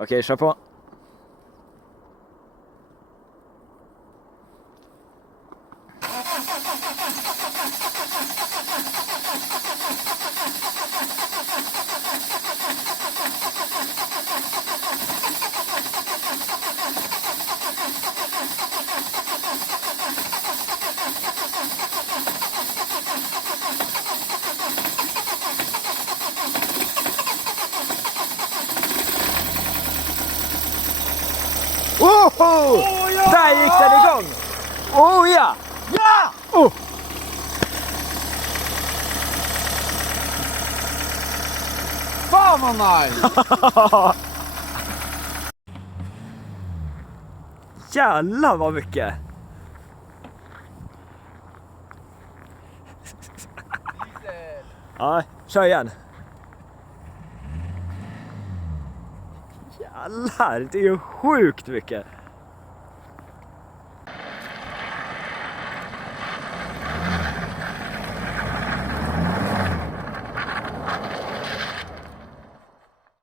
Okej, kör på. Woho! Ja! Där gick den igång! Oh ja! Ja! Oh! Fan vad nice! Jävlar vad mycket! Ja, kör igen. Jävlar, det är ju sjukt mycket.